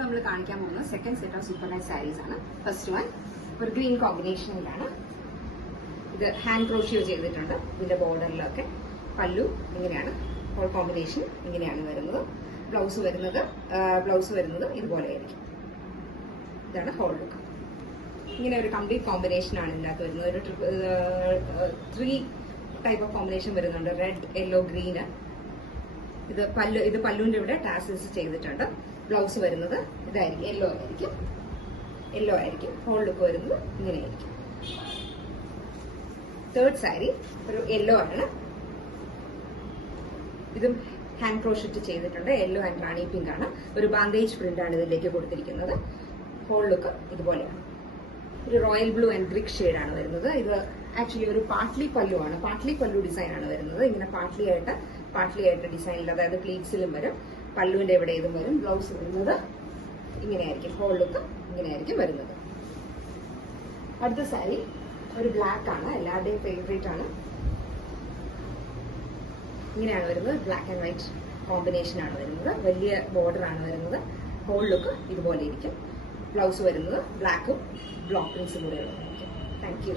നമ്മൾ കാണിക്കാൻ പോകുന്നത് second set of super night saris ആണ്. ഫസ്റ്റ് വൺ ഒരു ഗ്രീൻ കോമ്പിനേഷനിലാണ്. ഇത് ഹാൻഡ് ക്രോഷിയോ ചെയ്തിട്ടുണ്ട്. ഇതിന്റെ ബോർഡറിലൊക്കെ പല്ലു ഇങ്ങനെയാണ്, ഹോൾ കോമ്പിനേഷൻ ഇങ്ങനെയാണ് വരുന്നത്. ബ്ലൗസ് വരുന്നത് ഇതുപോലെ ആയിരിക്കും. ഇതാണ് ഹോൾ ലുക്ക്. ഇങ്ങനെ ഒരു കംപ്ലീറ്റ് കോമ്പിനേഷൻ ആണ് ഇതിനകത്ത് വരുന്നത്. ഒരു 3 ടൈപ്പ് ഓഫ് കോമ്പിനേഷൻ വരുന്നുണ്ട്. Red, yellow, green. ഇത് പല്ലുവിന്റെ ഇവിടെ ടാസൽസ് ചെയ്തിട്ടുണ്ട്. ബ്ലൗസ് വരുന്നത് ഇതായിരിക്കും, യെല്ലോ ആയിരിക്കും. ഹോൾ ലുക്ക് വരുന്നത് ഇങ്ങനെയായിരിക്കും. തേർഡ് സാരി ഒരു യെല്ലോ ആണ്. ഇതും ഹാൻഡ് ക്രോഷറ്റ് ചെയ്തിട്ടുണ്ട്. യെല്ലോ ആൻഡ് റാണി പിങ്ക് ആണ്. ഒരു ബാൻഡേജ് പ്രിന്റ് ആണ് ഇതിലേക്ക് കൊടുത്തിരിക്കുന്നത്. ഹോൾ ലുക്ക് ഇതുപോലെയാണ്. ഒരു റോയൽ ബ്ലൂ ആൻഡ് ബ്രിക്ക് ഷെയ്ഡാണ് വരുന്നത്. ഇത് ആക്ച്വലി ഒരു പാട്ട്ലി പല്ലുവാണ്. പാട്ട്ലി പല്ലു ഡിസൈൻ ആണ് വരുന്നത്. ഇങ്ങനെ പാട്ട്ലി ആയിട്ട് ഡിസൈനിൽ, അതായത് പ്ലീറ്റ്സിലും വരും. പല്ലുവിന്റെ എവിടെ ഇതും വരും. ബ്ലൗസ് വരുന്നത് ഇങ്ങനെയായിരിക്കും. ഹോൾ ലുക്ക് ഇങ്ങനെയായിരിക്കും വരുന്നത്. അടുത്ത സാരി ഒരു ബ്ലാക്ക് ആണ്. എല്ലാവരുടെയും ഫേവറേറ്റ് ആണ്. ഇങ്ങനെയാണ് വരുന്നത്. ബ്ലാക്ക് ആൻഡ് വൈറ്റ് കോമ്പിനേഷൻ ആണ് വരുന്നത്. വലിയ ബോർഡർ ആണ് വരുന്നത്. ഹോൾ ലുക്ക് ഇതുപോലെ ഇരിക്കും. ബ്ലൗസ് വരുന്നത് ബ്ലാക്കും ബ്ലോക്ക് പ്രിന്റ്സും കൂടെ ഉള്ളതായിരിക്കും. Thank you.